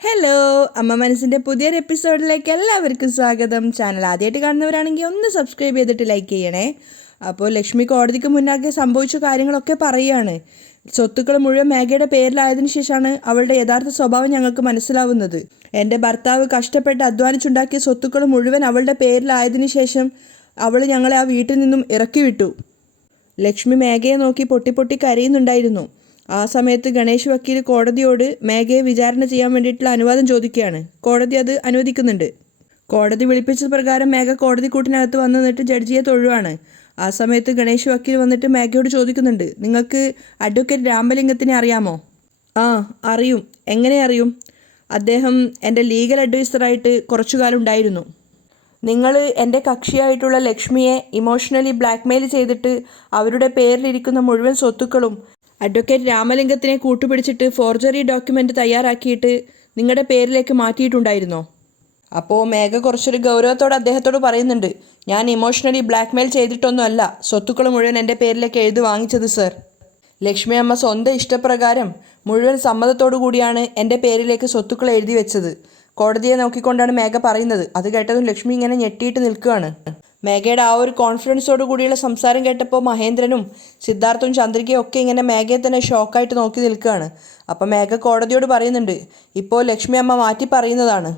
Hello, അമ്മ മനസ്സിൻ്റെ പുതിയൊരു എപ്പിസോഡിലേക്ക് എല്ലാവർക്കും സ്വാഗതം. ചാനൽ ആദ്യമായിട്ട് കാണുന്നവരാണെങ്കിൽ ഒന്ന് സബ്സ്ക്രൈബ് ചെയ്തിട്ട് ലൈക്ക് ചെയ്യണേ. അപ്പോൾ ലക്ഷ്മി കോടതിക്ക് മുന്നാകെ സംഭവിച്ച കാര്യങ്ങളൊക്കെ പറയുകയാണ്. സ്വത്തുക്കൾ മുഴുവൻ മേഘയുടെ പേരിലായതിനു ശേഷമാണ് അവളുടെ യഥാർത്ഥ സ്വഭാവം ഞങ്ങൾക്ക് മനസ്സിലാവുന്നത്. എൻ്റെ ഭർത്താവ് കഷ്ടപ്പെട്ട് അധ്വാനിച്ചുണ്ടാക്കിയ സ്വത്തുക്കൾ മുഴുവൻ അവളുടെ പേരിലായതിനു ശേഷം അവൾ ഞങ്ങളെ ആ വീട്ടിൽ നിന്നും ഇറക്കി വിട്ടു. ലക്ഷ്മി മേഘയെ നോക്കി പൊട്ടി പൊട്ടി കരയുന്നുണ്ടായിരുന്നു. ആ സമയത്ത് ഗണേഷ് വക്കീൽ കോടതിയോട് മേഘയെ വിചാരണ ചെയ്യാൻ വേണ്ടിയിട്ടുള്ള അനുവാദം ചോദിക്കുകയാണ്. കോടതി അത് അനുവദിക്കുന്നുണ്ട്. കോടതി വിളിപ്പിച്ച പ്രകാരം മേഘ കോടതി കൂട്ടിനകത്ത് വന്ന് നിന്നിട്ട് ജഡ്ജിയെ തൊഴുവാണ്. ആ സമയത്ത് ഗണേഷ് വക്കീൽ വന്നിട്ട് മേഘയോട് ചോദിക്കുന്നുണ്ട്, നിങ്ങൾക്ക് അഡ്വക്കേറ്റ് രാമലിംഗത്തിനെ അറിയാമോ? ആ, അറിയും. എങ്ങനെ അറിയും? അദ്ദേഹം എൻ്റെ ലീഗൽ അഡ്വൈസറായിട്ട് കുറച്ചു കാലം ഉണ്ടായിരുന്നു. നിങ്ങൾ എൻ്റെ കക്ഷിയായിട്ടുള്ള ലക്ഷ്മിയെ ഇമോഷണലി ബ്ലാക്ക്മെയിൽ ചെയ്തിട്ട് അവരുടെ പേരിലിരിക്കുന്ന മുഴുവൻ സ്വത്തുക്കളും അഡ്വക്കേറ്റ് രാമലിംഗത്തിനെ കൂട്ടുപിടിച്ചിട്ട് ഫോർജറി ഡോക്യുമെൻ്റ് തയ്യാറാക്കിയിട്ട് നിങ്ങളുടെ പേരിലേക്ക് മാറ്റിയിട്ടുണ്ടായിരുന്നോ? അപ്പോൾ മേഘ കുറച്ചൊരു ഗൗരവത്തോടെ അദ്ദേഹത്തോട് പറയുന്നുണ്ട്, ഞാൻ ഇമോഷണലി ബ്ലാക്ക്മെയിൽ ചെയ്തിട്ടൊന്നുമല്ല സ്വത്തുക്കൾ മുഴുവൻ എൻ്റെ പേരിലേക്ക് എഴുതി വാങ്ങിച്ചത് സർ. ലക്ഷ്മി അമ്മ സ്വന്തം ഇഷ്ടപ്രകാരം മുഴുവൻ സമ്മതത്തോടു കൂടിയാണ് എൻ്റെ പേരിലേക്ക് സ്വത്തുക്കൾ എഴുതി വെച്ചത്. കോടതിയെ നോക്കിക്കൊണ്ടാണ് മേഘ പറയുന്നത്. അത് കേട്ടതും ലക്ഷ്മി ഇങ്ങനെ ഞെട്ടിയിട്ട് നിൽക്കുകയാണ്. മേഘയുടെ ആ ഒരു കോൺഫിഡൻസോട് കൂടിയുള്ള സംസാരം കേട്ടപ്പോൾ മഹേന്ദ്രനും സിദ്ധാർത്ഥും ചന്ദ്രികയും ഒക്കെ ഇങ്ങനെ മേഘയെ തന്നെ ഷോക്കായിട്ട് നോക്കി നിൽക്കുകയാണ്. അപ്പം മേഘ കോടതിയോട് പറയുന്നുണ്ട്, ഇപ്പോൾ ലക്ഷ്മി അമ്മ മാറ്റി പറയുന്നതാണ്,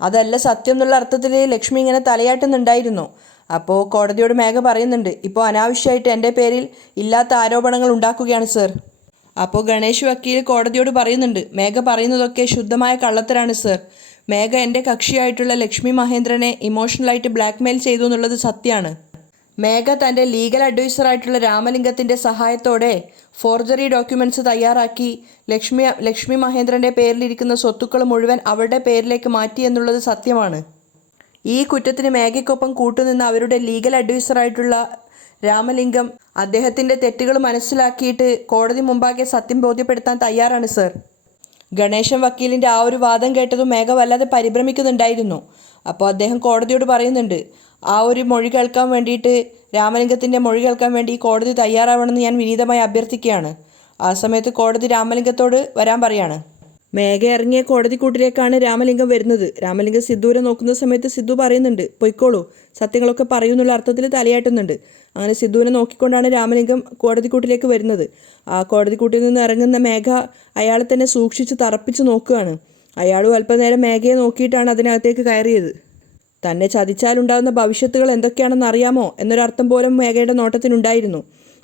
അതല്ല സത്യം എന്നുള്ള അർത്ഥത്തിൽ ലക്ഷ്മി ഇങ്ങനെ തലയാട്ടുന്നുണ്ടായിരുന്നു. അപ്പോൾ കോടതിയോട് മേഘ പറയുന്നുണ്ട്, ഇപ്പോൾ അനാവശ്യമായിട്ട് എൻ്റെ പേരിൽ ഇല്ലാത്ത ആരോപണങ്ങൾ ഉണ്ടാക്കുകയാണ് സർ. അപ്പോൾ ഗണേഷ് വക്കീൽ കോടതിയോട് പറയുന്നുണ്ട്, മേഘ പറയുന്നതൊക്കെ ശുദ്ധമായ കള്ളത്തരാണ് സർ. മേഘ എൻ്റെ കക്ഷിയായിട്ടുള്ള ലക്ഷ്മി മഹേന്ദ്രനെ ഇമോഷണലായിട്ട് ബ്ലാക്ക്മെയിൽ ചെയ്തു എന്നുള്ളത് സത്യമാണ്. മേഘ തൻ്റെ ലീഗൽ അഡ്വൈസറായിട്ടുള്ള രാമലിംഗത്തിൻ്റെ സഹായത്തോടെ ഫോർജറി ഡോക്യുമെൻറ്റ്സ് തയ്യാറാക്കി ലക്ഷ്മി മഹേന്ദ്രൻ്റെ പേരിലിരിക്കുന്ന സ്വത്തുക്കൾ മുഴുവൻ അവരുടെ പേരിലേക്ക് മാറ്റി എന്നുള്ളത് സത്യമാണ്. ഈ കുറ്റത്തിന് മേഘയ്ക്കൊപ്പം കൂട്ടുനിന്ന അവരുടെ ലീഗൽ അഡ്വൈസറായിട്ടുള്ള രാമലിംഗം അദ്ദേഹത്തിൻ്റെ തെറ്റുകൾ മനസ്സിലാക്കിയിട്ട് കോടതി മുമ്പാകെ സത്യം ബോധ്യപ്പെടുത്താൻ തയ്യാറാണ് സർ. ഗണേശൻ വക്കീലിൻ്റെ ആ ഒരു വാദം കേട്ടതും മേഘ വല്ലാതെ പരിഭ്രമിക്കുന്നുണ്ടായിരുന്നു. അപ്പോൾ അദ്ദേഹം കോടതിയോട് പറയുന്നുണ്ട്, ആ ഒരു മൊഴി കേൾക്കാൻ വേണ്ടിയിട്ട് രാമലിംഗത്തിൻ്റെ മൊഴി കേൾക്കാൻ വേണ്ടി കോടതി തയ്യാറാവണമെന്ന് ഞാൻ വിനീതമായി അഭ്യർത്ഥിക്കുകയാണ്. ആ സമയത്ത് കോടതി രാമലിംഗത്തോട് വരാൻ പറയാണ്. മേഘ ഇറങ്ങിയ കോടതി കൂട്ടിലേക്കാണ് രാമലിംഗം വരുന്നത്. രാമലിംഗം സിദ്ധുവിനെ നോക്കുന്ന സമയത്ത് സിദ്ധു പറയുന്നുണ്ട്, പൊയ്ക്കോളൂ, സത്യങ്ങളൊക്കെ പറയുന്നുള്ള അർത്ഥത്തിൽ തലയാട്ടുന്നുണ്ട്. അങ്ങനെ സിദ്ധുവിനെ നോക്കിക്കൊണ്ടാണ് രാമലിംഗം കോടതിക്കൂട്ടിലേക്ക് വരുന്നത്. ആ കോടതിക്കൂട്ടിൽ നിന്ന് ഇറങ്ങുന്ന മേഘ അയാളെ തന്നെ സൂക്ഷിച്ച് തറപ്പിച്ച് നോക്കുകയാണ്. അയാളും അല്പനേരം മേഘയെ നോക്കിയിട്ടാണ് അതിനകത്തേക്ക് കയറിയത്. തന്നെ ചതിച്ചാലുണ്ടാകുന്ന ഭവിഷ്യത്തുകൾ എന്തൊക്കെയാണെന്ന് അറിയാമോ എന്നൊരർത്ഥം പോലും മേഘയുടെ നോട്ടത്തിനുണ്ടായിരുന്നു.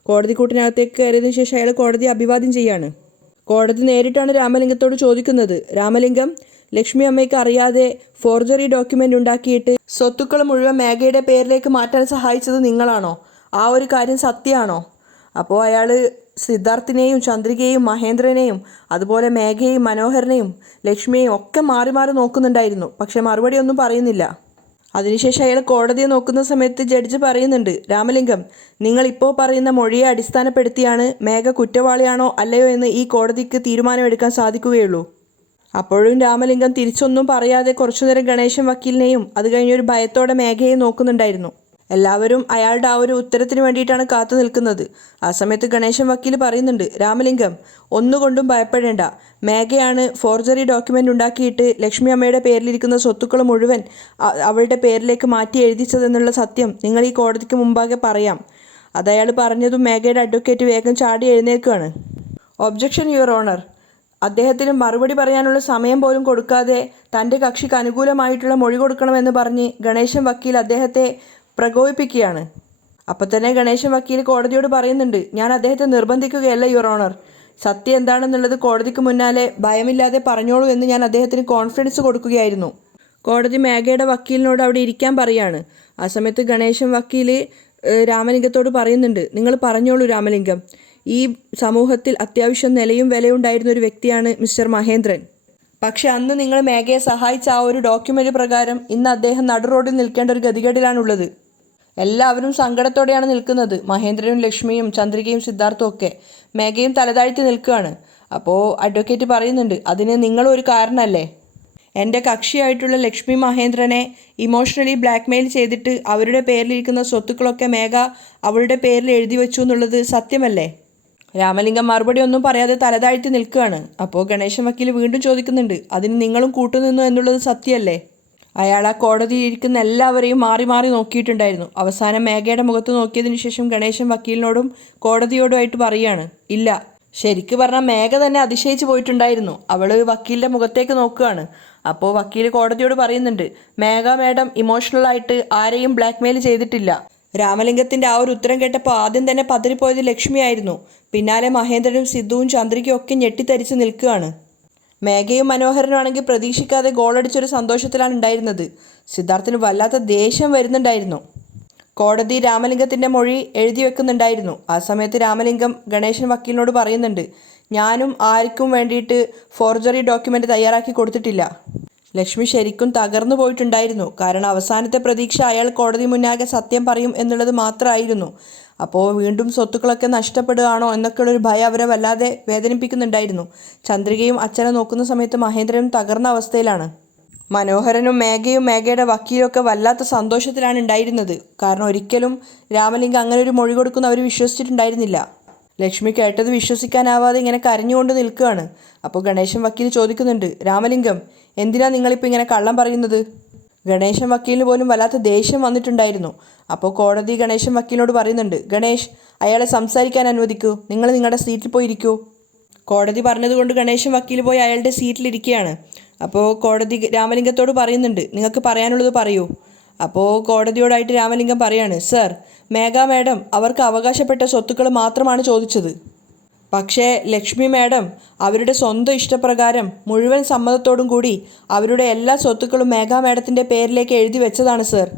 കോടതിക്കൂട്ടിനകത്തേക്ക് കയറിയതിനു ശേഷം അയാൾ കോടതിയെ അഭിവാദ്യം ചെയ്യാണ്. കോടതി നേരിട്ടാണ് രാമലിംഗത്തോട് ചോദിക്കുന്നത്, രാമലിംഗം, ലക്ഷ്മി അമ്മയ്ക്ക് അറിയാതെ ഫോർജറി ഡോക്യുമെൻ്റ് ഉണ്ടാക്കിയിട്ട് സ്വത്തുക്കൾ മുഴുവൻ മേഘയുടെ പേരിലേക്ക് മാറ്റാൻ സഹായിച്ചത് നിങ്ങളാണോ? ആ ഒരു കാര്യം സത്യമാണോ? അപ്പോൾ അയാൾ സിദ്ധാർത്ഥിനെയും ചന്ദ്രികയെയും മഹേന്ദ്രനെയും അതുപോലെ മേഘയെയും മനോഹരനെയും ലക്ഷ്മിയെയും ഒക്കെ മാറി മാറി നോക്കുന്നുണ്ടായിരുന്നു. പക്ഷെ മറുപടി ഒന്നും പറയുന്നില്ല. അതിനുശേഷം അയാൾ കോടതിയെ നോക്കുന്ന സമയത്ത് ജഡ്ജി പറയുന്നുണ്ട്, രാമലിംഗം, നിങ്ങളിപ്പോൾ പറയുന്ന മൊഴിയെ അടിസ്ഥാനപ്പെടുത്തിയാണ് മേഘ കുറ്റവാളിയാണോ അല്ലയോ എന്ന് ഈ കോടതിക്ക് തീരുമാനമെടുക്കാൻ സാധിക്കുകയുള്ളൂ. അപ്പോഴും രാമലിംഗം തിരിച്ചൊന്നും പറയാതെ കുറച്ചുനേരം ഗണേശൻ വക്കീലിനെയും അത് കഴിഞ്ഞൊരു ഭയത്തോടെ മേഘയെ നോക്കുന്നുണ്ടായിരുന്നു. എല്ലാവരും അയാളുടെ ആ ഒരു ഉത്തരത്തിന് വേണ്ടിയിട്ടാണ് കാത്തു നിൽക്കുന്നത്. ആ സമയത്ത് ഗണേശൻ വക്കീൽ പറയുന്നുണ്ട്, രാമലിംഗം, ഒന്നുകൊണ്ടും ഭയപ്പെടേണ്ട. മേഘയാണ് ഫോർജറി ഡോക്യുമെൻ്റ് ഉണ്ടാക്കിയിട്ട് ലക്ഷ്മി അമ്മയുടെ പേരിലിരിക്കുന്ന സ്വത്തുക്കൾ മുഴുവൻ അവളുടെ പേരിലേക്ക് മാറ്റി എഴുതിച്ചതെന്നുള്ള സത്യം നിങ്ങൾ ഈ കോടതിക്ക് മുമ്പാകെ പറയാം. അതയാൾ പറഞ്ഞതും മേഘയുടെ അഡ്വക്കേറ്റ് വേഗം ചാടി എഴുന്നേൽക്കുകയാണ്. Objection your honour. അദ്ദേഹത്തിന് മറുപടി പറയാനുള്ള സമയം പോലും കൊടുക്കാതെ തൻ്റെ കക്ഷിക്ക് അനുകൂലമായിട്ടുള്ള മൊഴി കൊടുക്കണമെന്ന് പറഞ്ഞ് ഗണേശൻ വക്കീൽ അദ്ദേഹത്തെ പ്രകോപിപ്പിക്കുകയാണ്. അപ്പോൾ തന്നെ ഗണേശൻ വക്കീൽ കോടതിയോട് പറയുന്നുണ്ട്, ഞാൻ അദ്ദേഹത്തെ നിർബന്ധിക്കുകയല്ല യുവർ ഓണർ. സത്യം എന്താണെന്നുള്ളത് കോടതിക്ക് മുന്നാലെ ഭയമില്ലാതെ പറഞ്ഞോളൂ എന്ന് ഞാൻ അദ്ദേഹത്തിന് കോൺഫിഡൻസ് കൊടുക്കുകയായിരുന്നു. കോടതി മേഘയുടെ വക്കീലിനോട് അവിടെ ഇരിക്കാൻ പറയാണ്. ആ സമയത്ത് ഗണേശൻ വക്കീൽ രാമലിംഗത്തോട് പറയുന്നുണ്ട്, നിങ്ങൾ പറഞ്ഞോളൂ രാമലിംഗം, ഈ സമൂഹത്തിൽ അത്യാവശ്യം നിലയും വിലയുണ്ടായിരുന്ന ഒരു വ്യക്തിയാണ് മിസ്റ്റർ മഹേന്ദ്രൻ. പക്ഷെ അന്ന് നിങ്ങൾ മേഘയെ സഹായിച്ച ആ ഒരു ഡോക്യുമെൻ്റ് പ്രകാരം ഇന്ന് അദ്ദേഹം നടു റോഡിൽ നിൽക്കേണ്ട ഒരു ഗതികേടിലാണുള്ളത്. എല്ലാവരും സങ്കടത്തോടെയാണ് നിൽക്കുന്നത്. മഹേന്ദ്രനും ലക്ഷ്മിയും ചന്ദ്രികയും സിദ്ധാർത്ഥവും ഒക്കെ. മേഘയും തലതാഴ്ത്തി നിൽക്കുകയാണ്. അപ്പോൾ അഡ്വക്കേറ്റ് പറയുന്നുണ്ട്, അതിന് നിങ്ങളൊരു കാരണമല്ലേ? എൻ്റെ കക്ഷിയായിട്ടുള്ള ലക്ഷ്മി മഹേന്ദ്രനെ ഇമോഷണലി ബ്ലാക്ക്മെയിൽ ചെയ്തിട്ട് അവരുടെ പേരിലിരിക്കുന്ന സ്വത്തുക്കളൊക്കെ മേഘ അവളുടെ പേരിൽ എഴുതി വെച്ചു എന്നുള്ളത് സത്യമല്ലേ? രാമലിംഗം മറുപടി ഒന്നും പറയാതെ തലതാഴ്ത്തി നിൽക്കുകയാണ്. അപ്പോൾ ഗണേശൻ വക്കീൽ വീണ്ടും ചോദിക്കുന്നുണ്ട്, അതിന് നിങ്ങളും കൂട്ടുനിന്നു എന്നുള്ളത് സത്യമല്ലേ? അയാൾ ആ കോടതിയിൽ ഇരിക്കുന്ന എല്ലാവരെയും മാറി മാറി നോക്കിയിട്ടുണ്ടായിരുന്നു. അവസാനം മേഘയുടെ മുഖത്ത് നോക്കിയതിനു ശേഷം ഗണേശൻ വക്കീലിനോടും കോടതിയോടുമായിട്ട് പറയുകയാണ്, ഇല്ല, ശരിക്ക് പറഞ്ഞാൽ മേഘ തന്നെ അതിശയിച്ച് പോയിട്ടുണ്ടായിരുന്നു. അവൾ വക്കീലിൻ്റെ മുഖത്തേക്ക് നോക്കുകയാണ്. അപ്പോൾ വക്കീൽ കോടതിയോട് പറയുന്നുണ്ട്, മേഘ മാഡം ഇമോഷണലായിട്ട് ആരെയും ബ്ലാക്ക്മെയിൽ ചെയ്തിട്ടില്ല. രാമലിംഗത്തിൻ്റെ ആ ഒരു ഉത്തരം കേട്ടപ്പോൾ ആദ്യം തന്നെ പതറിപ്പോയത് ലക്ഷ്മിയായിരുന്നു. പിന്നാലെ മഹേന്ദ്രനും സിദ്ധുവും ചന്ദ്രികയും ഒക്കെ ഞെട്ടിത്തരിച്ച് നിൽക്കുകയാണ്. മേഘയും മനോഹരനുമാണെങ്കിൽ പ്രതീക്ഷിക്കാതെ ഗോളടിച്ചൊരു സന്തോഷത്തിലാണ് ഉണ്ടായിരുന്നത്. സിദ്ധാർത്ഥിന് വല്ലാത്ത ദേഷ്യം വരുന്നുണ്ടായിരുന്നു. കോടതി രാമലിംഗത്തിൻ്റെ മൊഴി എഴുതി വെക്കുന്നുണ്ടായിരുന്നു. ആ സമയത്ത് രാമലിംഗം ഗണേശൻ വക്കീലിനോട് പറയുന്നുണ്ട്, ഞാനും ആർക്കും വേണ്ടിയിട്ട് ഫോർജറി ഡോക്യുമെൻ്റ് തയ്യാറാക്കി കൊടുത്തിട്ടില്ല. ലക്ഷ്മി ശരിക്കും തകർന്നു പോയിട്ടുണ്ടായിരുന്നു. കാരണം അവസാനത്തെ പ്രതീക്ഷ അയാൾ കോടതി മുന്നാകെ സത്യം പറയും എന്നുള്ളത് മാത്രമായിരുന്നു. അപ്പോൾ വീണ്ടും സ്വത്തുക്കളൊക്കെ നഷ്ടപ്പെടുകയാണോ എന്നൊക്കെയുള്ളൊരു ഭയം അവരെ വല്ലാതെ വേദനിപ്പിക്കുന്നുണ്ടായിരുന്നു. ചന്ദ്രികയും അച്ഛനെ നോക്കുന്ന സമയത്ത് മഹേന്ദ്രനും തകർന്ന അവസ്ഥയിലാണ്. മനോഹരനും മേഘയുടെ വക്കീലും ഒക്കെ വല്ലാത്ത സന്തോഷത്തിലാണ് ഉണ്ടായിരുന്നത്. കാരണം ഒരിക്കലും രാമലിംഗം അങ്ങനെ ഒരു മൊഴി കൊടുക്കുന്ന അവർ വിശ്വസിച്ചിട്ടുണ്ടായിരുന്നില്ല. ലക്ഷ്മി കേട്ടത് വിശ്വസിക്കാനാവാതെ ഇങ്ങനെ കരഞ്ഞുകൊണ്ട് നിൽക്കുകയാണ്. അപ്പോൾ ഗണേശൻ വക്കീൽ ചോദിക്കുന്നുണ്ട്, രാമലിംഗം, എന്തിനാ നിങ്ങളിപ്പോൾ ഇങ്ങനെ കള്ളം പറയുന്നത്? ഗണേശൻ വക്കീലിന് പോലും വല്ലാത്ത ദേഷ്യം വന്നിട്ടുണ്ടായിരുന്നു. അപ്പോൾ കോടതി ഗണേശൻ വക്കീലിനോട് പറയുന്നുണ്ട്, ഗണേഷ്, അയാളെ സംസാരിക്കാൻ അനുവദിക്കൂ, നിങ്ങൾ നിങ്ങളുടെ സീറ്റിൽ പോയി ഇരിക്കൂ. കോടതി പറഞ്ഞതുകൊണ്ട് ഗണേശൻ വക്കീൽ പോയി അയാളുടെ സീറ്റിലിരിക്കുകയാണ്. അപ്പോൾ കോടതി രാമലിംഗത്തോട് പറയുന്നുണ്ട്, നിങ്ങൾക്ക് പറയാനുള്ളത് പറയൂ. അപ്പോൾ കോടതിയോടായിട്ട് രാമലിംഗം പറയാണ്, സർ, മേഘ മാഡം അവർക്ക് അവകാശപ്പെട്ട സ്വത്തുക്കൾ മാത്രമാണ് ചോദിച്ചത്. പക്ഷേ ലക്ഷ്മി മാഡം അവരുടെ സ്വന്തം ഇഷ്ടപ്രകാരം മുഴുവൻ സമ്മതത്തോടും കൂടി അവരുടെ എല്ലാ സ്വത്തുക്കളും മേഘ മാഡത്തിൻ്റെ പേരിലേക്ക് എഴുതി വെച്ചതാണ് സർ.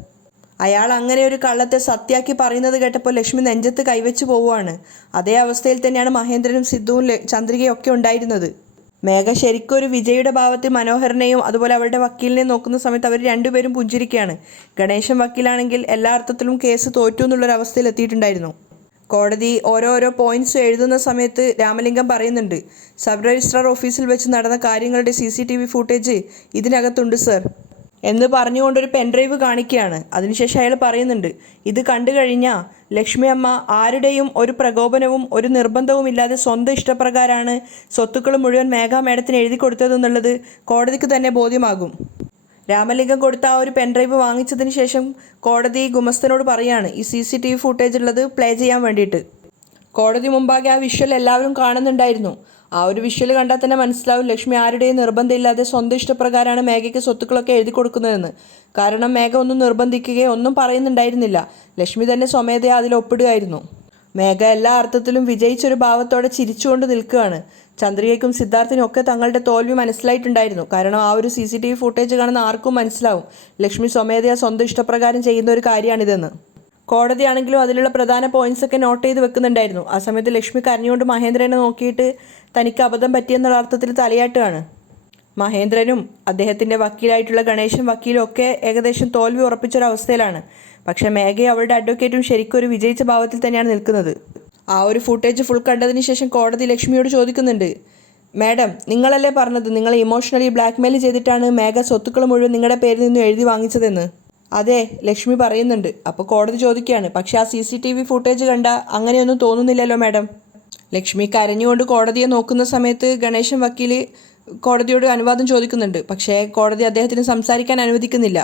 അയാൾ അങ്ങനെ ഒരു കള്ളത്തെ സത്യാക്കി പറയുന്നത് കേട്ടപ്പോൾ ലക്ഷ്മി നെഞ്ചത്ത് കൈവച്ച് പോവുകയാണ്. അതേ അവസ്ഥയിൽ തന്നെയാണ് മഹേന്ദ്രനും സിദ്ധുവും ചന്ദ്രികയും ഒക്കെ ഉണ്ടായിരുന്നത്. മേഘ ശരിക്കും ഒരു വിജയുടെ ഭാവത്തിൽ മനോഹരനെയും അതുപോലെ അവരുടെ വക്കീലിനെയും നോക്കുന്ന സമയത്ത് അവർ രണ്ടുപേരും പുഞ്ചിരിക്കുകയാണ്. ഗണേശൻ വക്കീലാണെങ്കിൽ എല്ലാ അർത്ഥത്തിലും കേസ് തോറ്റു എന്നുള്ളൊരവസ്ഥയിൽ എത്തിയിട്ടുണ്ടായിരുന്നു. കോടതി ഓരോരോ പോയിന്റ്സ് എഴുതുന്ന സമയത്ത് രാമലിംഗം പറയുന്നുണ്ട്, സബ് രജിസ്ട്രാർ ഓഫീസിൽ വെച്ച് നടന്ന കാര്യങ്ങളുടെ CCTV ഫുട്ടേജ് ഇതിനകത്തുണ്ട് സർ എന്ന് പറഞ്ഞുകൊണ്ടൊരു പെൻഡ്രൈവ് കാണിക്കുകയാണ്. അതിനുശേഷം അയാൾ പറയുന്നുണ്ട്, ഇത് കണ്ടു കഴിഞ്ഞാൽ ലക്ഷ്മി അമ്മ ആരുടെയും ഒരു പ്രകോപനവും ഒരു നിർബന്ധവും ഇല്ലാതെ സ്വന്തം ഇഷ്ടപ്രകാരമാണ് സ്വത്തുക്കൾ മുഴുവൻ മേഘ മാഡത്തിന് എഴുതി കൊടുത്തതെന്നുള്ളത് കോടതിക്ക് തന്നെ ബോധ്യമാകും. രാമലിംഗം കൊടുത്ത ആ ഒരു പെൻഡ്രൈവ് വാങ്ങിച്ചതിന് ശേഷം കോടതി ഗുമസ്തനോട് പറയാണ് ഈ CCTV ഫുട്ടേജ് ഉള്ളത് പ്ലേ ചെയ്യാൻ വേണ്ടിയിട്ട്. കോടതി മുമ്പാകെ ആ വിഷ്വൽ എല്ലാവരും കാണുന്നുണ്ടായിരുന്നു. ആ ഒരു വിഷ്വൽ കണ്ടാൽ തന്നെ മനസ്സിലാവും ലക്ഷ്മി ആരുടെയും നിർബന്ധമില്ലാതെ സ്വന്തം ഇഷ്ടപ്രകാരമാണ് മേഘയ്ക്ക് സ്വത്തുക്കളൊക്കെ എഴുതി കൊടുക്കുന്നതെന്ന്. കാരണം മേഘ ഒന്നും നിർബന്ധിക്കുകയോ ഒന്നും പറയുന്നുണ്ടായിരുന്നില്ല. ലക്ഷ്മി തന്നെ സ്വമേധയാ അതിൽ ഒപ്പിടുകയായിരുന്നു. മേഘ എല്ലാ അർത്ഥത്തിലും വിജയിച്ചൊരു ഭാവത്തോടെ ചിരിച്ചുകൊണ്ട് നിൽക്കുകയാണ്. ചന്ദ്രികയ്ക്കും സിദ്ധാർത്ഥിനും ഒക്കെ തങ്ങളുടെ തോൽവി മനസ്സിലായിട്ടുണ്ടായിരുന്നു. കാരണം ആ ഒരു CCTV ഫുട്ടേജ് കാണുന്ന ആർക്കും മനസ്സിലാവും ലക്ഷ്മി സ്വമേധയാ സ്വന്തം ഇഷ്ടപ്രകാരം ചെയ്യുന്ന ഒരു കാര്യമാണിതെന്ന്. കോടതിയാണെങ്കിലും അതിലുള്ള പ്രധാന പോയിന്റ്സ് ഒക്കെ നോട്ട് ചെയ്ത് വെക്കുന്നുണ്ടായിരുന്നു. ആ സമയത്ത് ലക്ഷ്മി കരഞ്ഞുകൊണ്ട് മഹേന്ദ്രനെ നോക്കിയിട്ട് തനിക്ക് അബദ്ധം പറ്റിയെന്നുള്ള അർത്ഥത്തിൽ തലയാട്ടുകയാണ്. മഹേന്ദ്രനും അദ്ദേഹത്തിൻ്റെ വക്കീലായിട്ടുള്ള ഗണേശൻ വക്കീലും ഒക്കെ ഏകദേശം തോൽവി ഉറപ്പിച്ചൊരവസ്ഥയിലാണ്. പക്ഷേ മേഘയും അവളുടെ അഡ്വക്കേറ്റും ശരിക്കും ഒരു വിജയിച്ച ഭാവത്തിൽ തന്നെയാണ് നിൽക്കുന്നത്. ആ ഒരു ഫുട്ടേജ് ഫുൾ കണ്ടതിന് ശേഷം കോടതി ലക്ഷ്മിയോട് ചോദിക്കുന്നുണ്ട്, മാഡം, നിങ്ങളല്ലേ പറഞ്ഞത് നിങ്ങളെ ഇമോഷണലി ബ്ലാക്ക്മെയിൽ ചെയ്തിട്ടാണ് മേഘ സ്വത്തുക്കൾ മുഴുവൻ നിങ്ങളുടെ പേരിൽ നിന്നും എഴുതി വാങ്ങിച്ചതെന്ന്? അതെ, ലക്ഷ്മി പറയുന്നുണ്ട്. അപ്പോൾ കോടതി ചോദിക്കുകയാണ്, പക്ഷേ ആ CCTV ഫുട്ടേജ് കണ്ട അങ്ങനെയൊന്നും തോന്നുന്നില്ലല്ലോ മാഡം. ലക്ഷ്മി കരഞ്ഞുകൊണ്ട് കോടതിയെ നോക്കുന്ന സമയത്ത് ഗണേശൻ വക്കീൽ കോടതിയോട് അനുവാദം ചോദിക്കുന്നുണ്ട്. പക്ഷേ കോടതി അദ്ദേഹത്തിന് സംസാരിക്കാൻ അനുവദിക്കുന്നില്ല.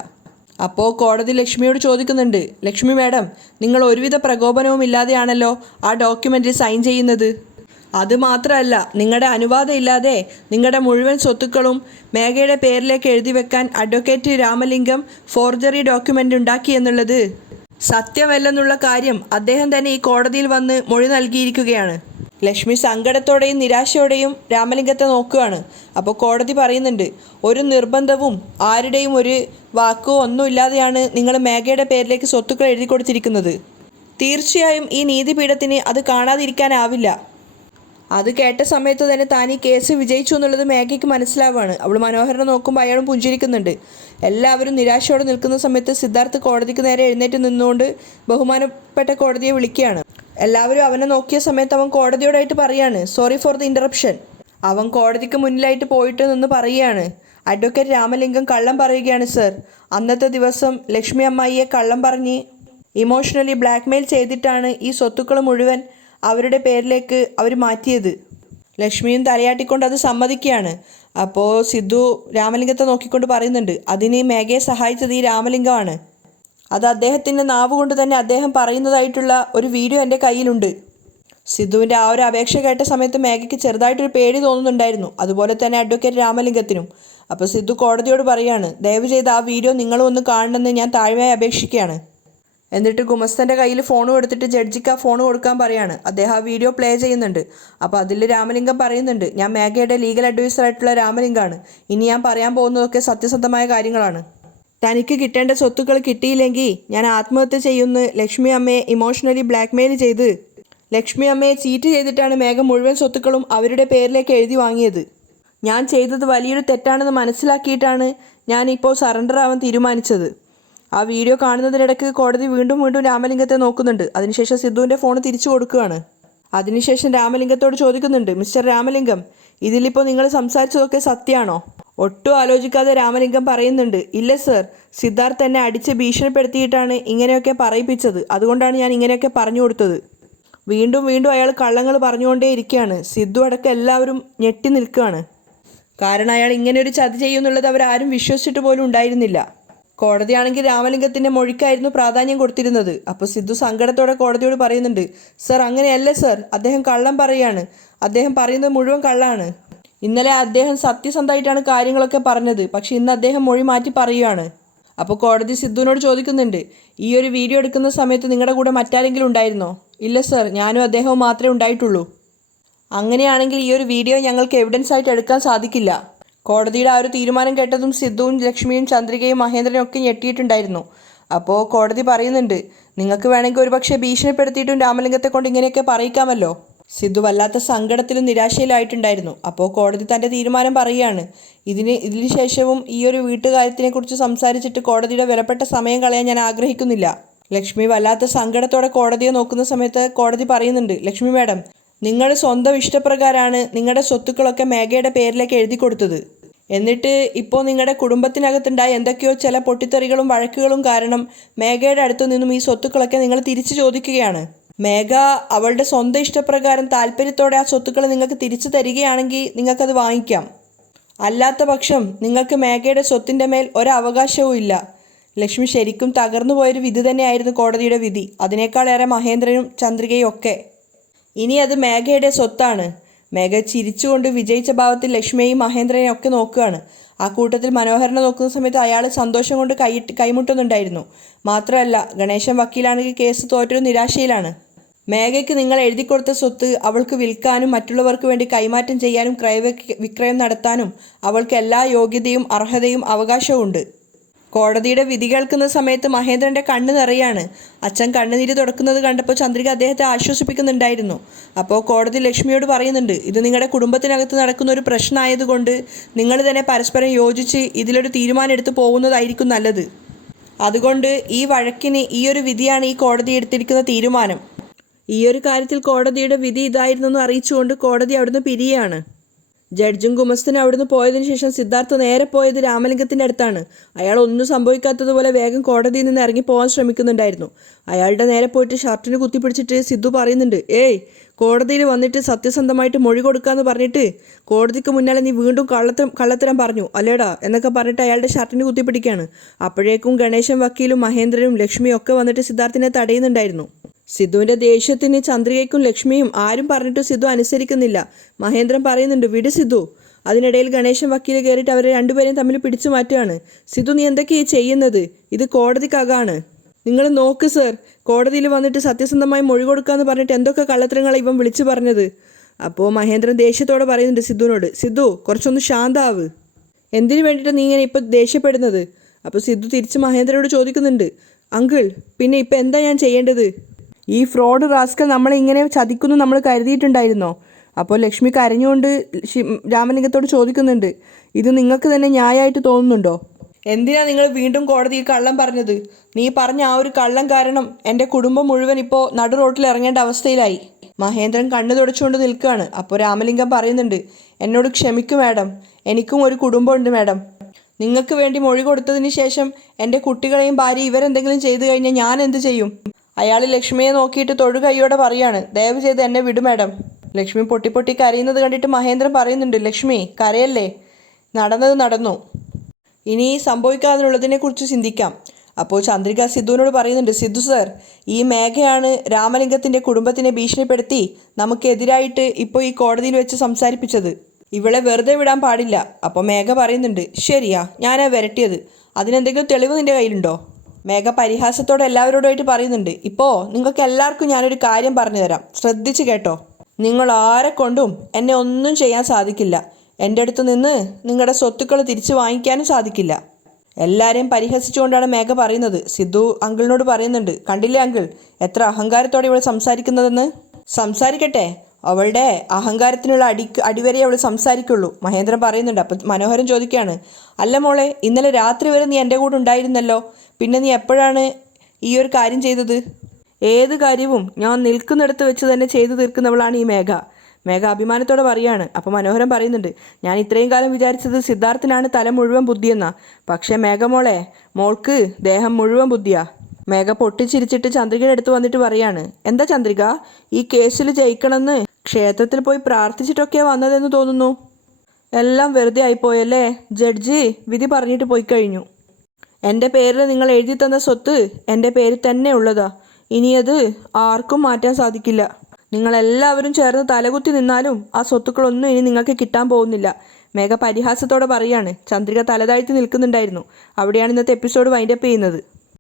അപ്പോൾ കോടതി ലക്ഷ്മിയോട് ചോദിക്കുന്നുണ്ട്, ലക്ഷ്മി മാഡം, നിങ്ങൾ ഒരുവിധ പ്രകോപനവും ഇല്ലാതെയാണല്ലോ ആ ഡോക്യുമെൻ്റിൽ സൈൻ ചെയ്യുന്നത്. അതുമാത്രമല്ല, നിങ്ങളുടെ അനുവാദം ഇല്ലാതെ നിങ്ങളുടെ മുഴുവൻ സ്വത്തുക്കളും മേഘയുടെ പേരിലേക്ക് എഴുതി വെക്കാൻ അഡ്വക്കേറ്റ് രാമലിംഗം ഫോർജറി ഡോക്യുമെൻ്റ് ഉണ്ടാക്കി എന്നുള്ളത് സത്യമല്ലെന്നുള്ള കാര്യം അദ്ദേഹം തന്നെ ഈ കോടതിയിൽ വന്ന് മൊഴി നൽകിയിരിക്കുകയാണ്. ലക്ഷ്മി സങ്കടത്തോടെയും നിരാശയോടെയും രാമലിംഗത്തെ നോക്കുകയാണ്. അപ്പോൾ കോടതി പറയുന്നുണ്ട്, ഒരു നിർബന്ധവും ആരുടെയും ഒരു വാക്കോ ഒന്നുമില്ലാതെയാണ് നിങ്ങൾ മേഘയുടെ പേരിലേക്ക് സ്വത്തുക്കൾ എഴുതി കൊടുത്തിരിക്കുന്നത്. തീർച്ചയായും ഈ നീതിപീഠത്തിന് അത് കാണാതിരിക്കാനാവില്ല. അത് കേട്ട സമയത്ത് തന്നെ താൻ ഈ കേസ് വിജയിച്ചു എന്നുള്ളത് മേഘയ്ക്ക് മനസ്സിലാവുകയാണ്. അവൾ മനോഹരനെ നോക്കുമ്പോൾ അയാളും പുഞ്ചിരിക്കുന്നുണ്ട്. എല്ലാവരും നിരാശയോടെ നിൽക്കുന്ന സമയത്ത് സിദ്ധാർത്ഥ് കോടതിക്ക് നേരെ എഴുന്നേറ്റ് നിന്നുകൊണ്ട് ബഹുമാനപ്പെട്ട കോടതിയെ വിളിക്കുകയാണ്. എല്ലാവരും അവനെ നോക്കിയ സമയത്ത് അവൻ കോടതിയോടായിട്ട് പറയാണ്, സോറി ഫോർ ദി ഇൻ്ററപ്ഷൻ. അവൻ കോടതിക്ക് മുന്നിലായിട്ട് പോയിട്ട് നിന്ന് പറയുകയാണ്, അഡ്വക്കേറ്റ് രാമലിംഗം കള്ളം പറയുകയാണ് സർ. അന്നത്തെ ദിവസം ലക്ഷ്മി അമ്മായിയെ കള്ളം പറഞ്ഞ് ഇമോഷണലി ബ്ലാക്ക്മെയിൽ ചെയ്തിട്ടാണ് ഈ സ്വത്തുക്കൾ മുഴുവൻ അവരുടെ പേരിലേക്ക് അവർ മാറ്റിയത്. ലക്ഷ്മിയും തലയാട്ടിക്കൊണ്ട് അത് സമ്മതിക്കുകയാണ്. അപ്പോൾ സിദ്ധു രാമലിംഗത്തെ നോക്കിക്കൊണ്ട് പറയുന്നുണ്ട്, അതിന് മേഘയെ സഹായിച്ചത് ഈ രാമലിംഗമാണ്. അത് അദ്ദേഹത്തിൻ്റെ നാവ് കൊണ്ട് തന്നെ അദ്ദേഹം പറയുന്നതായിട്ടുള്ള ഒരു വീഡിയോ എൻ്റെ കയ്യിലുണ്ട്. സിദ്ധുവിൻ്റെ ആ ഒരു അപേക്ഷ കേട്ട സമയത്ത് മേഘയ്ക്ക് ചെറുതായിട്ടൊരു പേടി തോന്നുന്നുണ്ടായിരുന്നു, അതുപോലെ തന്നെ അഡ്വക്കേറ്റ് രാമലിംഗത്തിനും. അപ്പോൾ സിദ്ധു കോടതിയോട് പറയാണ്, ദയവ് ചെയ്ത് ആ വീഡിയോ നിങ്ങളും ഒന്ന് കാണണമെന്ന് ഞാൻ താഴ്മയായി അപേക്ഷിക്കുകയാണ്. എന്നിട്ട് ഗുമസ്തൻ്റെ കയ്യിൽ ഫോൺ കൊടുത്തിട്ട് ജഡ്ജിക്ക് ആ ഫോൺ കൊടുക്കാൻ പറയാണ്. അദ്ദേഹം ആ വീഡിയോ പ്ലേ ചെയ്യുന്നുണ്ട്. അപ്പോൾ അതിൽ രാമലിംഗം പറയുന്നുണ്ട്, ഞാൻ മേഘയുടെ ലീഗൽ അഡ്വൈസറായിട്ടുള്ള രാമലിംഗമാണ്. ഇനി ഞാൻ പറയാൻ പോകുന്നതൊക്കെ സത്യസന്ധമായ കാര്യങ്ങളാണ്. തനിക്ക് കിട്ടേണ്ട സ്വത്തുക്കൾ കിട്ടിയില്ലെങ്കിൽ ഞാൻ ആത്മഹത്യ ചെയ്യുമെന്ന് ലക്ഷ്മി അമ്മയെ ഇമോഷണലി ബ്ലാക്ക്മെയിൽ ചെയ്ത് ലക്ഷ്മി അമ്മയെ ചീറ്റ് ചെയ്തിട്ടാണ് മേഘ മുഴുവൻ സ്വത്തുക്കളും അവരുടെ പേരിലേക്ക് എഴുതി വാങ്ങിയത്. ഞാൻ ചെയ്തത് വലിയൊരു തെറ്റാണെന്ന് മനസ്സിലാക്കിയിട്ടാണ് ഞാനിപ്പോൾ സറണ്ടർ ആവാൻ തീരുമാനിച്ചത്. ആ വീഡിയോ കാണുന്നതിനിടയ്ക്ക് കോടതി വീണ്ടും വീണ്ടും രാമലിംഗത്തെ നോക്കുന്നുണ്ട്. അതിനുശേഷം സിദ്ധുവിൻ്റെ ഫോൺ തിരിച്ചു കൊടുക്കുകയാണ്. അതിനുശേഷം രാമലിംഗത്തോട് ചോദിക്കുന്നുണ്ട്, മിസ്റ്റർ രാമലിംഗം, ഇതിലിപ്പോൾ നിങ്ങൾ സംസാരിച്ചതൊക്കെ സത്യമാണോ? ഒട്ടും ആലോചിക്കാതെ രാമലിംഗം പറയുന്നുണ്ട്, ഇല്ല സർ, സിദ്ധാർത്ഥ് എന്നെ അടിച്ച് ഭീഷണിപ്പെടുത്തിയിട്ടാണ് ഇങ്ങനെയൊക്കെ പറയിപ്പിച്ചത്. അതുകൊണ്ടാണ് ഞാൻ ഇങ്ങനെയൊക്കെ പറഞ്ഞു കൊടുത്തത്. വീണ്ടും വീണ്ടും അയാൾ കള്ളങ്ങൾ പറഞ്ഞുകൊണ്ടേ ഇരിക്കുകയാണ്. സിദ്ധു അടക്കം എല്ലാവരും ഞെട്ടി നിൽക്കുകയാണ്. കാരണം അയാൾ ഇങ്ങനെ ഒരു ചതി ചെയ്യുമെന്നുള്ളത് അവരാരും വിശ്വസിച്ചിട്ട് പോലും ഉണ്ടായിരുന്നില്ല. കോടതിയാണെങ്കിൽ രാമലിംഗത്തിൻ്റെ മൊഴിക്കായിരുന്നു പ്രാധാന്യം കൊടുത്തിരുന്നത്. അപ്പോൾ സിദ്ധു സങ്കടത്തോടെ കോടതിയോട് പറയുന്നുണ്ട്, സർ അങ്ങനെയല്ല സർ, അദ്ദേഹം കള്ളം പറയുകയാണ്. അദ്ദേഹം പറയുന്നത് മുഴുവൻ കള്ളാണ്. ഇന്നലെ അദ്ദേഹം സത്യസന്ധമായിട്ടാണ് കാര്യങ്ങളൊക്കെ പറഞ്ഞത്, പക്ഷെ ഇന്ന് അദ്ദേഹം മൊഴി മാറ്റി പറയുകയാണ്. അപ്പോൾ കോടതി സിദ്ധുവിനോട് ചോദിക്കുന്നുണ്ട്, ഈ ഒരു വീഡിയോ എടുക്കുന്ന സമയത്ത് നിങ്ങളുടെ കൂടെ മറ്റാരെങ്കിലും ഉണ്ടായിരുന്നോ? ഇല്ല സർ, ഞാനും അദ്ദേഹവും മാത്രമേ ഉണ്ടായിട്ടുള്ളൂ. അങ്ങനെയാണെങ്കിൽ ഈ ഒരു വീഡിയോ ഞങ്ങൾക്ക് എവിഡൻസ് ആയിട്ട് എടുക്കാൻ സാധിക്കില്ല. കോടതിയുടെ ആ ഒരു തീരുമാനം കേട്ടതും സിദ്ധുവും ലക്ഷ്മിയും ചന്ദ്രികയും മഹേന്ദ്രനും ഒക്കെ ഞെട്ടിയിട്ടുണ്ടായിരുന്നു. അപ്പോൾ കോടതി പറയുന്നുണ്ട്, നിങ്ങൾക്ക് വേണമെങ്കിൽ ഒരുപക്ഷെ ഭീഷണിപ്പെടുത്തിയിട്ടും രാമലിംഗത്തെ കൊണ്ട് ഇങ്ങനെയൊക്കെ പറയിക്കാമല്ലോ. സിദ്ധു വല്ലാത്ത സങ്കടത്തിലും നിരാശയിലായിട്ടുണ്ടായിരുന്നു. അപ്പോൾ കോടതി തൻ്റെ തീരുമാനം പറയുകയാണ്. ഇതിന് ശേഷവും ഈ ഒരു വീട്ടുകാര്യത്തിനെക്കുറിച്ച് സംസാരിച്ചിട്ട് കോടതിയുടെ വിലപ്പെട്ട സമയം കളയാൻ ഞാൻ ആഗ്രഹിക്കുന്നില്ല. ലക്ഷ്മി വല്ലാത്ത സങ്കടത്തോടെ കോടതിയെ നോക്കുന്ന സമയത്ത് കോടതി പറയുന്നുണ്ട്, ലക്ഷ്മി മാഡം, നിങ്ങൾ സ്വന്തം ഇഷ്ടപ്രകാരമാണ് നിങ്ങളുടെ സ്വത്തുക്കളൊക്കെ മേഘയുടെ പേരിലേക്ക് എഴുതി കൊടുത്തത്. എന്നിട്ട് ഇപ്പോൾ നിങ്ങളുടെ കുടുംബത്തിനകത്തുണ്ടായ എന്തൊക്കെയോ ചില പൊട്ടിത്തെറികളും വഴക്കുകളും കാരണം മേഘയുടെ അടുത്തു നിന്നും ഈ സ്വത്തുക്കളൊക്കെ നിങ്ങൾ തിരിച്ചു ചോദിക്കുകയാണ്. മേഘ അവളുടെ സ്വന്തം ഇഷ്ടപ്രകാരം താല്പര്യത്തോടെ ആ സ്വത്തുക്കൾ നിങ്ങൾക്ക് തിരിച്ചു തരികയാണെങ്കിൽ നിങ്ങൾക്കത് വാങ്ങിക്കാം. അല്ലാത്ത പക്ഷം നിങ്ങൾക്ക് മേഘയുടെ സ്വത്തിൻ്റെ മേൽ ഒരവകാശവും ഇല്ല. ലക്ഷ്മി ശരിക്കും തകർന്നു പോയൊരു വിധി തന്നെയായിരുന്നു കോടതിയുടെ വിധി. അതിനേക്കാളേറെ മഹേന്ദ്രനും ചന്ദ്രികയും ഒക്കെ. ഇനി അത് മേഘയുടെ സ്വത്താണ്. മേഘ ചിരിച്ചുകൊണ്ട് വിജയിച്ച ഭാവത്തിൽ ലക്ഷ്മിയെയും മഹേന്ദ്രനെയും ഒക്കെ നോക്കുകയാണ്. ആ കൂട്ടത്തിൽ മനോഹരനെ നോക്കുന്ന സമയത്ത് അയാൾ സന്തോഷം കൊണ്ട് കൈമുട്ടുന്നുണ്ടായിരുന്നു. മാത്രമല്ല ഗണേശൻ വക്കീലാണെങ്കിൽ കേസ് തോറ്റൊരു നിരാശയിലാണ്. മേഘയ്ക്ക് നിങ്ങൾ എഴുതി കൊടുത്ത സ്വത്ത് അവൾക്ക് വിൽക്കാനും മറ്റുള്ളവർക്ക് വേണ്ടി കൈമാറ്റം ചെയ്യാനും വിക്രയം നടത്താനും അവൾക്ക് എല്ലാ യോഗ്യതയും അർഹതയും അവകാശവും ഉണ്ട്. കോടതിയുടെ വിധി കേൾക്കുന്ന സമയത്ത് മഹേന്ദ്രൻ്റെ കണ്ണ് നിറയാണ്. അച്ഛൻ കണ്ണുനീര് തുടക്കുന്നത് കണ്ടപ്പോൾ ചന്ദ്രിക അദ്ദേഹത്തെ ആശ്വസിപ്പിക്കുന്നുണ്ടായിരുന്നു. അപ്പോൾ കോടതി ലക്ഷ്മിയോട് പറയുന്നുണ്ട്, ഇത് നിങ്ങളുടെ കുടുംബത്തിനകത്ത് നടക്കുന്ന ഒരു പ്രശ്നമായതുകൊണ്ട് നിങ്ങൾ തന്നെ പരസ്പരം യോജിച്ച് ഇതിലൊരു തീരുമാനം എടുത്ത് പോകുന്നതായിരിക്കും നല്ലത്. അതുകൊണ്ട് ഈ വഴക്കിന് ഈ ഒരു വിധിയാണ് ഈ കോടതി എടുത്തിരിക്കുന്ന തീരുമാനം. ഈ ഒരു കാര്യത്തിൽ കോടതിയുടെ വിധി ഇതായിരുന്നെന്ന് അറിയിച്ചുകൊണ്ട് കോടതി അവിടുന്ന് പിരിയാണ്. ജഡ്ജും ഗുമസ്തനും അവിടുന്ന് പോയതിനു ശേഷം സിദ്ധാർത്ഥ് നേരെ പോയത് രാമലിംഗത്തിൻ്റെ അടുത്താണ്. അയാൾ ഒന്നും സംഭവിക്കാത്തതുപോലെ വേഗം കോടതിയിൽ നിന്ന് ഇറങ്ങി പോകാൻ ശ്രമിക്കുന്നുണ്ടായിരുന്നു. അയാളുടെ നേരെ പോയിട്ട് ഷർട്ടിന് കുത്തിപ്പിടിച്ചിട്ട് സിദ്ധു പറയുന്നുണ്ട്, ഏയ്, കോടതിയിൽ വന്നിട്ട് സത്യസന്ധമായിട്ട് മൊഴി കൊടുക്കാമെന്ന് പറഞ്ഞിട്ട് കോടതിക്ക് മുന്നാലെ നീ വീണ്ടും കള്ളത്തരം പറഞ്ഞു അല്ലേടാ എന്നൊക്കെ പറഞ്ഞിട്ട് അയാളുടെ ഷർട്ടിന് കുത്തിപ്പിടിക്കുകയാണ്. അപ്പോഴേക്കും ഗണേശൻ വക്കീലും മഹേന്ദ്രനും ലക്ഷ്മിയും ഒക്കെ വന്നിട്ട് സിദ്ധാർത്ഥിനെ തടയുന്നുണ്ടായിരുന്നു. സിദ്ധുവിൻ്റെ ദേഷ്യത്തിന് ചന്ദ്രികയ്ക്കും ലക്ഷ്മിയും ആരും പറഞ്ഞിട്ടും സിദ്ധു അനുസരിക്കുന്നില്ല. മഹേന്ദ്രൻ പറയുന്നുണ്ട്, വിട് സിദ്ധു. അതിനിടയിൽ ഗണേശൻ വക്കീൽ കയറിയിട്ട് അവരെ രണ്ടുപേരെയും തമ്മിൽ പിടിച്ചു മാറ്റുകയാണ്. സിദ്ധു, നീ എന്തൊക്കെയാണ് ചെയ്യുന്നത്? ഇത് കോടതിക്കകമാണ്. നിങ്ങൾ നോക്ക് സർ, കോടതിയിൽ വന്നിട്ട് സത്യസന്ധമായി മൊഴി കൊടുക്കാമെന്ന് പറഞ്ഞിട്ട് എന്തൊക്കെ കള്ളത്തരങ്ങളാണ് ഇവൻ വിളിച്ചു പറഞ്ഞത്. അപ്പോൾ മഹേന്ദ്രൻ ദേഷ്യത്തോടെ പറയുന്നുണ്ട് സിദ്ധുവിനോട്, സിദ്ധു കുറച്ചൊന്ന് ശാന്താവ്. എന്തിനു വേണ്ടിയിട്ടാണ് നീ ഇങ്ങനെ ഇപ്പോൾ ദേഷ്യപ്പെടുന്നത്? അപ്പോൾ സിദ്ധു തിരിച്ച് മഹേന്ദ്രനോട് ചോദിക്കുന്നുണ്ട്, അങ്കിൾ, പിന്നെ ഇപ്പം എന്താ ഞാൻ ചെയ്യേണ്ടത്? ഈ ഫ്രോഡ് റാസ്കൽ നമ്മളെ ഇങ്ങനെ ചതിക്കുന്നു നമ്മൾ കരുതിയിട്ടുണ്ടായിരുന്നോ? അപ്പോൾ ലക്ഷ്മി കരഞ്ഞുകൊണ്ട് രാമലിംഗത്തോട് ചോദിക്കുന്നുണ്ട്, ഇത് നിങ്ങൾക്ക് തന്നെ ന്യായമായിട്ട് തോന്നുന്നുണ്ടോ? എന്തിനാ നിങ്ങൾ വീണ്ടും കോടതിയിൽ കള്ളം പറഞ്ഞത്? നീ പറഞ്ഞ ആ ഒരു കള്ളം കാരണം എൻ്റെ കുടുംബം മുഴുവൻ ഇപ്പോൾ നടു റോട്ടിൽ ഇറങ്ങേണ്ട അവസ്ഥയിലായി. മഹേന്ദ്രൻ കണ്ണു തുടച്ചുകൊണ്ട് നിൽക്കുകയാണ്. അപ്പോൾ രാമലിംഗം പറയുന്നുണ്ട്, എന്നോട് ക്ഷമിക്കും മാഡം, എനിക്കും ഒരു കുടുംബമുണ്ട് മാഡം. നിങ്ങൾക്ക് വേണ്ടി മൊഴി കൊടുത്തതിന് ശേഷം എൻ്റെ കുട്ടികളെയും ഭാര്യ ഇവരെന്തെങ്കിലും ചെയ്തു കഴിഞ്ഞാൽ ഞാൻ എന്ത് ചെയ്യും? അയാൾ ലക്ഷ്മിയെ നോക്കിയിട്ട് തൊഴുകൈയോടെ പറയാണ്, ദയവ് ചെയ്ത് എന്നെ വിടു മാഡം. ലക്ഷ്മി പൊട്ടി പൊട്ടി കരയുന്നത് കണ്ടിട്ട് മഹേന്ദ്രൻ പറയുന്നുണ്ട്, ലക്ഷ്മി കരയല്ലേ, നടന്നത് നടന്നു, ഇനി സംഭവിക്കാതിനുള്ളതിനെക്കുറിച്ച് ചിന്തിക്കാം. അപ്പോൾ ചന്ദ്രിക സിദ്ധുവിനോട് പറയുന്നുണ്ട്, സിദ്ധു സർ, ഈ മേഘയാണ് രാമലിംഗത്തിൻ്റെ കുടുംബത്തിനെ ഭീഷണിപ്പെടുത്തി നമുക്കെതിരായിട്ട് ഇപ്പോൾ ഈ കോടതിയിൽ വെച്ച് സംസാരിപ്പിച്ചത്. ഇവളെ വെറുതെ വിടാൻ പാടില്ല. അപ്പോൾ മേഘ പറയുന്നുണ്ട്, ശരിയാ, ഞാനാ വരട്ടിയത്, അതിനെന്തെങ്കിലും തെളിവ് നിൻ്റെ കയ്യിലുണ്ടോ? മേഘ പരിഹാസത്തോടെ എല്ലാവരോടുമായിട്ട് പറയുന്നുണ്ട്, ഇപ്പോൾ നിങ്ങൾക്ക് എല്ലാവർക്കും ഞാനൊരു കാര്യം പറഞ്ഞു തരാം, ശ്രദ്ധിച്ച് കേട്ടോ. നിങ്ങൾ ആരെ കൊണ്ടും എന്നെ ഒന്നും ചെയ്യാൻ സാധിക്കില്ല. എൻ്റെ അടുത്ത് നിന്ന് നിങ്ങളുടെ സ്വത്തുക്കൾ തിരിച്ചു വാങ്ങിക്കാനും സാധിക്കില്ല. എല്ലാവരെയും പരിഹസിച്ചുകൊണ്ടാണ് മേഘ പറയുന്നത്. സിദ്ധു അങ്കിളിനോട് പറയുന്നുണ്ട്, കണ്ടില്ലേ അങ്കിൾ, എത്ര അഹങ്കാരത്തോടെ ഇവൾ സംസാരിക്കുന്നതെന്ന്. സംസാരിക്കട്ടെ, അവളുടെ അഹങ്കാരത്തിനുള്ള അടിവരെ അവൾ സംസാരിക്കുള്ളൂ. മഹേന്ദ്രൻ പറയുന്നുണ്ട്. അപ്പം മനോഹരൻ ചോദിക്കുകയാണ്, അല്ല മോളെ, ഇന്നലെ രാത്രി വരെ നീ എൻ്റെ കൂടെ ഉണ്ടായിരുന്നല്ലോ, പിന്നെ നീ എപ്പോഴാണ് ഈ ഒരു കാര്യം ചെയ്തത്? ഏത് കാര്യവും ഞാൻ നിൽക്കുന്നിടത്ത് വെച്ച് തന്നെ ചെയ്തു തീർക്കുന്നവളാണ് ഈ മേഘ. മേഘ അഭിമാനത്തോടെ പറയാണ്. അപ്പോൾ മനോഹരൻ പറയുന്നുണ്ട്, ഞാൻ ഇത്രയും കാലം വിചാരിച്ചത് സിദ്ധാർത്ഥിനാണ് തല മുഴുവൻ ബുദ്ധിയെന്നാ, പക്ഷേ മേഘമോളെ, മോൾക്ക് ദേഹം മുഴുവൻ ബുദ്ധിയാ. മേഘ പൊട്ടിച്ചിരിച്ചിട്ട് ചന്ദ്രികയുടെ അടുത്ത് വന്നിട്ട് പറയാണ്, എന്താ ചന്ദ്രിക, ഈ കേസിൽ ജയിക്കണമെന്ന് ക്ഷേത്രത്തിൽ പോയി പ്രാർത്ഥിച്ചിട്ടൊക്കെയാണ് വന്നതെന്ന് തോന്നുന്നു. എല്ലാം വെറുതെ ആയിപ്പോയല്ലേ, ജഡ്ജി വിധി പറഞ്ഞിട്ട് പോയി കഴിഞ്ഞു. എൻ്റെ പേരിൽ നിങ്ങൾ എഴുതി തന്ന സ്വത്ത് എൻ്റെ പേരിൽ തന്നെ ഉള്ളതാ, ഇനിയത് ആർക്കും മാറ്റാൻ സാധിക്കില്ല. നിങ്ങളെല്ലാവരും ചേർന്ന് തലകുത്തി നിന്നാലും ആ സ്വത്തുക്കളൊന്നും ഇനി നിങ്ങൾക്ക് കിട്ടാൻ പോകുന്നില്ല. മേഘ പരിഹാസത്തോടെ പറയാണ്. ചന്ദ്രിക തലതാഴ്ത്തി നിൽക്കുന്നുണ്ടായിരുന്നു. അവിടെയാണ് ഇന്നത്തെ എപ്പിസോഡ് വൈൻഡപ്പ് ചെയ്യുന്നത്.